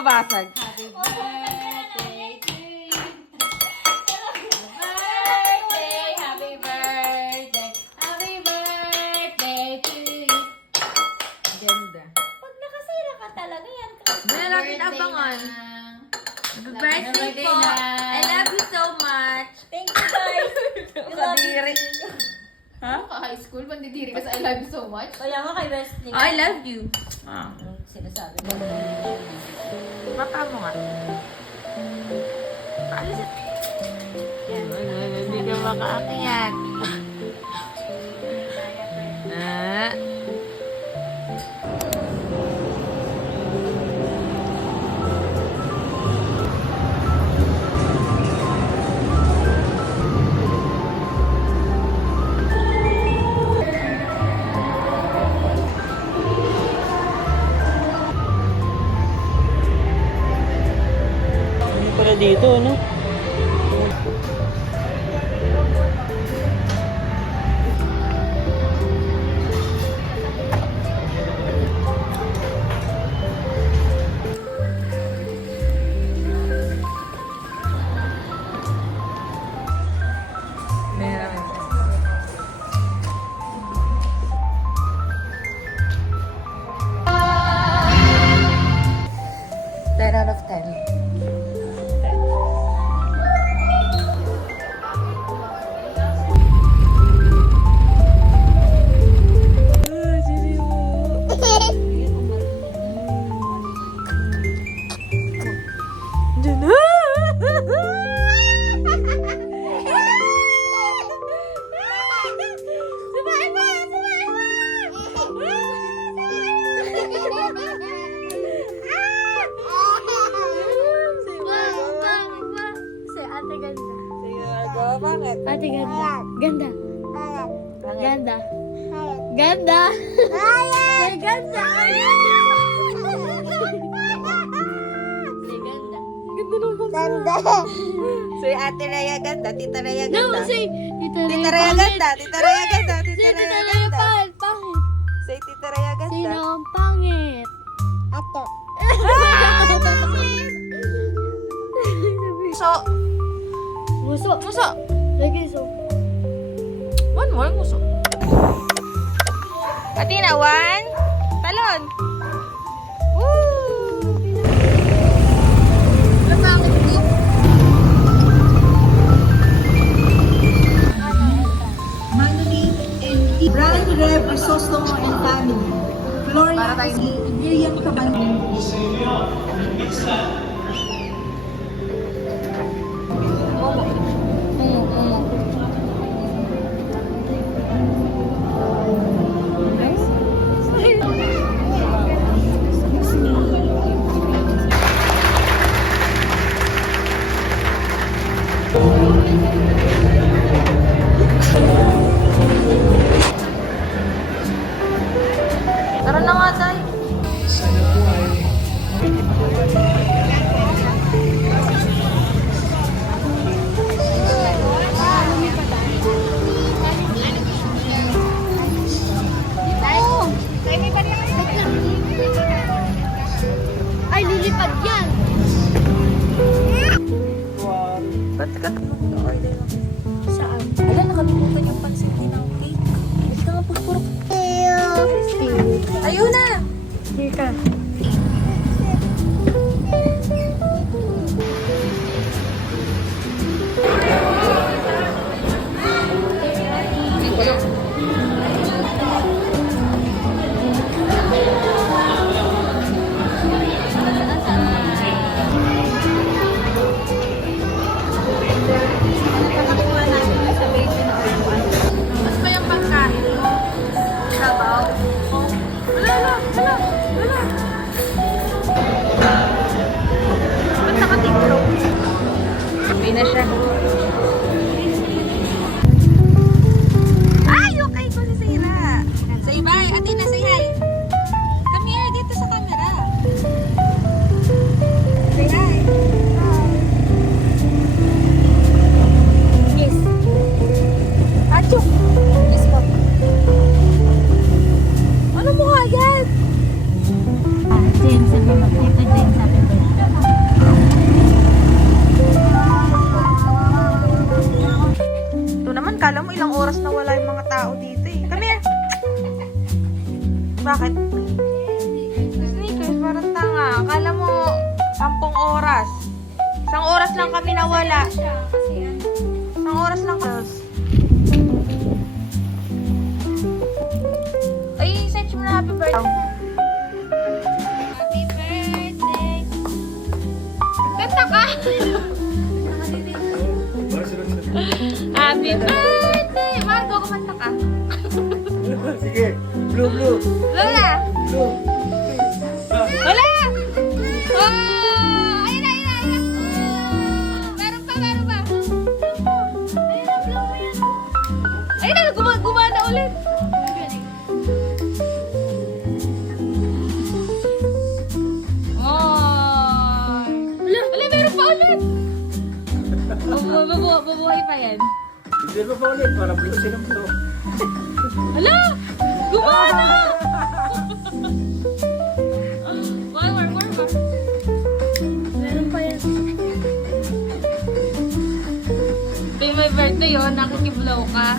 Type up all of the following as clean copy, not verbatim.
mabasag. Happy birthday to you. Happy birthday. Happy birthday to you. Ganda. Pag nakasira ka talaga yan. Hindi natin abangan. Happy birthday po. I love you so much. Thank you guys. Kadiri. Ha? High school, mandidiri ka sa I love you so much. Kaya nga kay Wesley. I love you. Ah. Sinasabi mo. Mata mo nga. Paalis. Yan. Hindi ka makaakyat. Ah. Pala dito, no? Meron. 10 out of 10. Bakit? Ate ganda. Ganda. Ganda. Ganda. Ay, ganda. Ganda. Say Ate Raya ganda, Tita Raya ganda. No, say Tita Tita Raya ganda, Tita Raya ganda, Tita Say Raya Tita Raya ganda. pangit. Say Tita Raya ganda. Sino ang pangit? Ato. So, Muso. muso. Lagi so. One more muso. Katina, one. Talon. Woo! Nasakit ko. Manoli and Brian Rev Crisostomo and family. Gloria Miriam Cabangan. Tara na nga, Tay. Ay, lilipad yan. Ba't ka? Saan? Ala, nakalimutan yung pansit din ng cake. Hindi ka nga pagpurok. Ayun na! Here ka. Mas ba yung pagkain mo? Sabaw? Wala, wala, wala, wala. lang kami nawala. Isang oras lang kami. Ay, search mo na happy birthday. Happy birthday. Kanta ka. Happy birthday. Margo, kumanta ka. Sige. Blue. Lola. Blue. Wala! Oh! Ayun na! Meron pa! Ayun na, blow mo yan. Ayun na, gumana ulit. Oh! Wala, meron pa ulit. Babuhay pa yan. Hindi mo pa ulit. Para blue silang blue. Hala! Gumana! One more. Meron pa yan. Kaya may birthday yun, nakikiblow ka.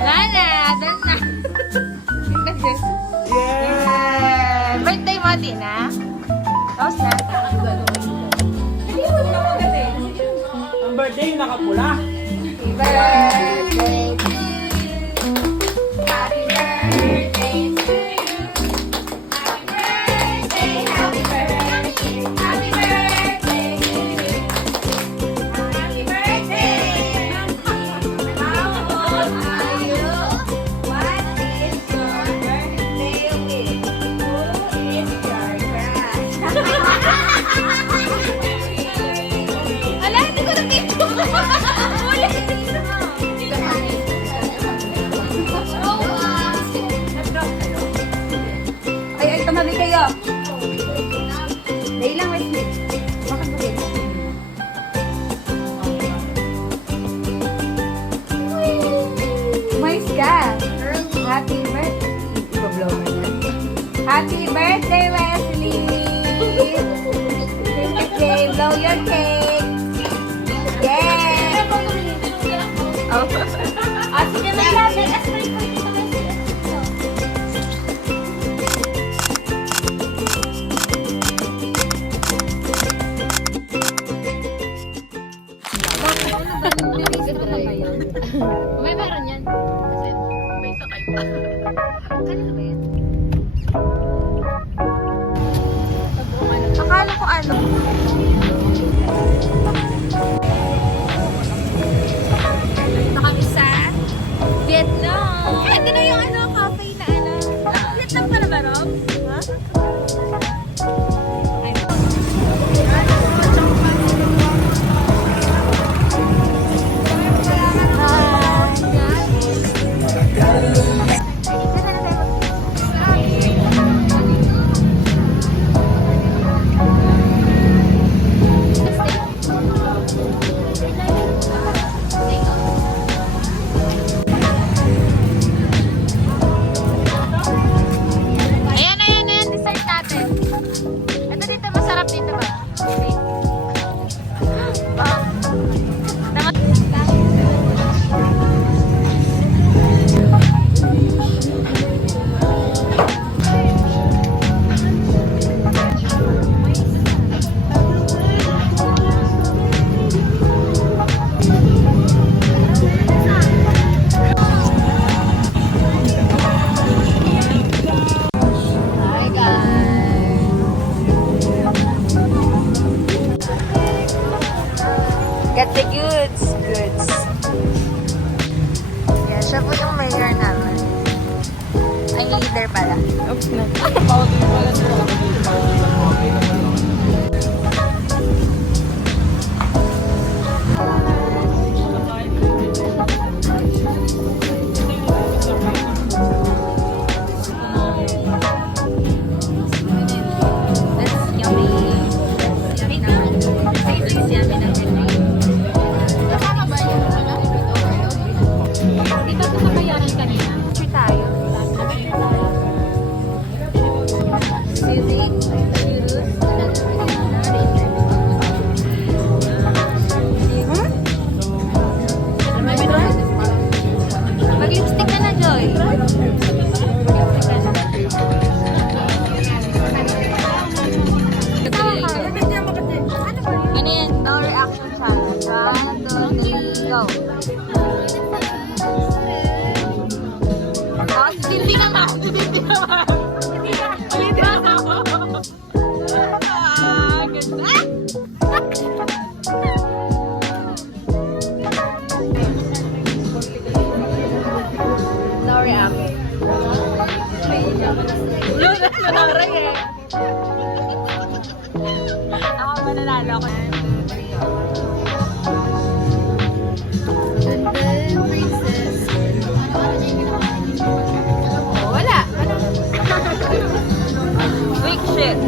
Wala na, dance na. Yeah! Birthday mo, Tina. Tapos na. Ang birthday yung nakapula. Birthday to you. Happy birthday to you. Happy birthday. Happy birthday to you. Happy birthday. How old are you? What is your birthday wish? Who is your crush? Ala, hindi ko na-video. Ulit. Ay, tumabi kayo. Dahil lang, wait. Bakit ba kayo? Mais ka. Happy birthday. Ipa-blow ka na. Happy birthday, Wesley. Birthday, blow your cake. Yeah. Oh. Ah, sige na yan. May meron yan. Kasi may sakay pa. Kanino ba yan? Akala ko ano. Ito kami sa Vietnam. Eh, ito na yung ano, cafe na ano. Vietnam ka na ba, Rob? Ha? Ayan, dessert natin. Ito dito, masarap dito ba? Okay. Wow. Hi guys. Got the goods. Yeah, siya po yung mayor namin. Ay, leader pala. Oops na. That's yummy. Yummy naman. It's yummy naman. Kasama ba yun? Dito sa kayanan kanina. Sure tayo. Blue na nangyari eh. Ako mananalo ako. And then, princess. Wala. Weak shit.